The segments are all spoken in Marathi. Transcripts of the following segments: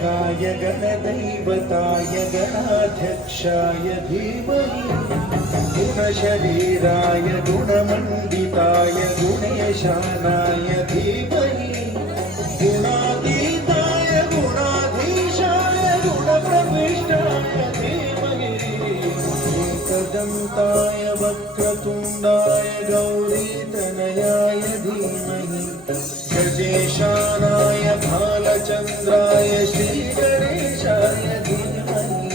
गणनायकाय गणदैवताय गणाध्यक्षाय धीमहि गुणशरीराय गुणमण्डिताय गुणेशानाय धीमहि गुणातीताय गुणाधीशाय गुणप्रविष्टाय धीमहि एकदन्ताय वक्रतुण्डाय गौरीतनयाय धीमहि गजेशानाय भालचन्द्राय श्रीगणेशाय धीमहि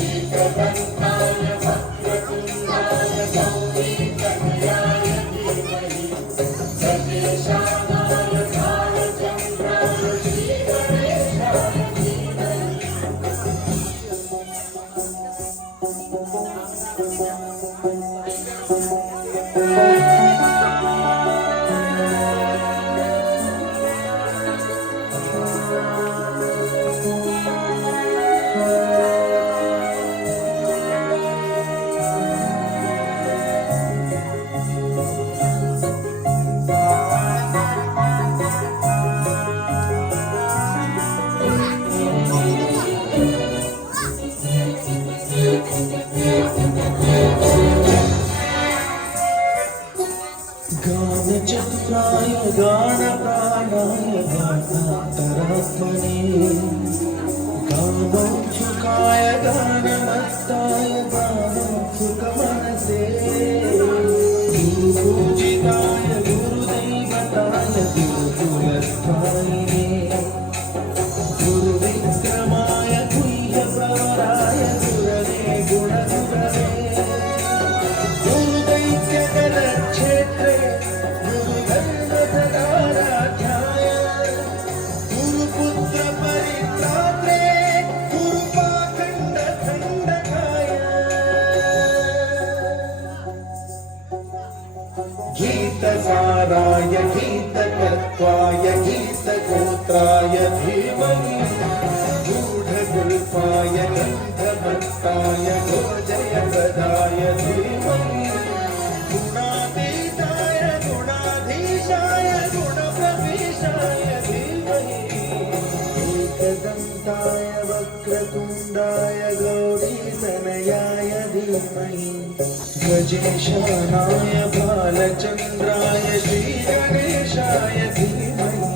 एकदन्ताय वक्रतुण्डाय गौरीतनयाय धीमहि गजेशानाय भालचन्द्राय श्रीगणेशाय धीमहि गानचक्राय गानप्राणाय गानान्तरात्मने गानोत्सुकाय गानमत्ताय गानोत्सुकमनसे गुरुपूजिताय गुरुदैवताय गुरुकुलस्थायिने गुरुविक्रमाय गुह्यप्रवराय गुरवे गुणगुरवे गुरुदैत्यगणक्षेत्रे गुरुधर्मसदाराध्याय गुरुपुत्रपरित्रात्रे गुरुपाखण्डखण्डकाय गीतसाराय गीतकत्वाय गीतगोत्राय धीमहि गूढगुल्फाय गन्धभक्ताय गोजयप्रदाय धीमहि गुणातीताय गुणाधीशाय गुणप्रविशाय धीमहि एकदन्ताय वक्रतुण्डाय गौरीतनयाय धीमहि गजेशानाय भालचन्द्राय श्रीगणेशाय धीमहि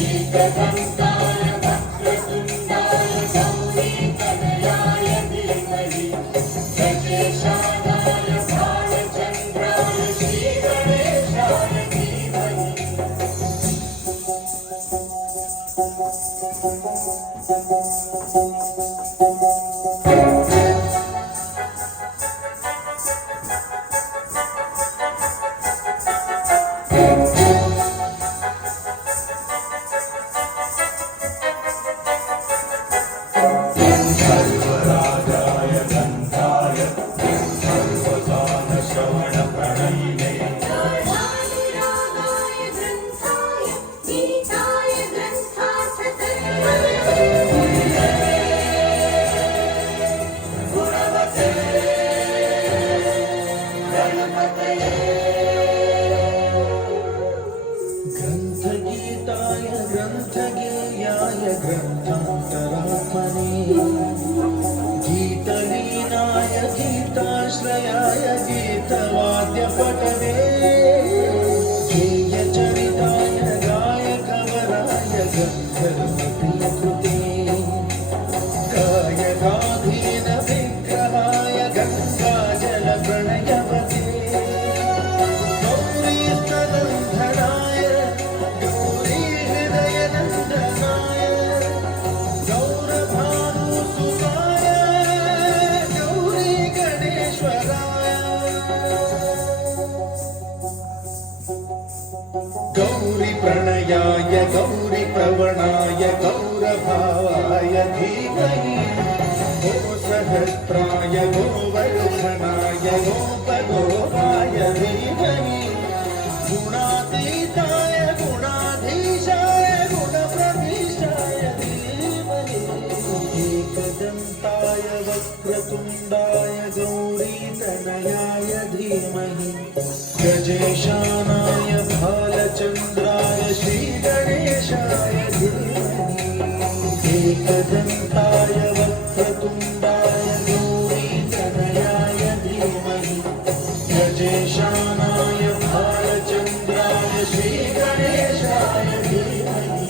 एकदन्ताय वक्रतुण्डाय गौरीतनयाय धीमहि गजेशानाय भालचन्द्राय श्रीगणेशाय धीमहि सर्वराजाय गन्धाय सर्वगानश्रवणप्रणयिने रागाय ग्रन्थाय गीताय ग्रन्थार्थतन्मये गुणवते गणपतये ग्रन्थगीताय ग्रन्थगेयाय ग्रन्थान्तरात्मने गीतलीनाय गीताश्रयाय गीतवाद्यपटवे गेयचरिताय गायकवराय गन्धर्वप्रियकृते गायकाधीन विग्रहाय गङ्गाजलप्रणयवते गौरीस्तनन्धनाय गौरीहृदयनन्दनाय गौरभानुसुताय गौरीगणेश्वराय गौरीप्रणयाय गौरीप्रवणाय गौरभावाय धीमहि गोसहस्राय गोवर्धनाय गोपगोपाय धीमहि गुणातीताय गुणाधीशाय गुणप्रविष्टाय धीमहि एकदन्ताय वक्रतुण्डाय गौरीतनयाय धीमहि गजेशानाय भालचन्द्राय श्रीगणेशाय धीमहि एकदन्ताय वक्रतुण्डाय गौरीतनयाय धीमहि गजेशानाय भालचन्द्राय श्रीगणेशाय धीमहि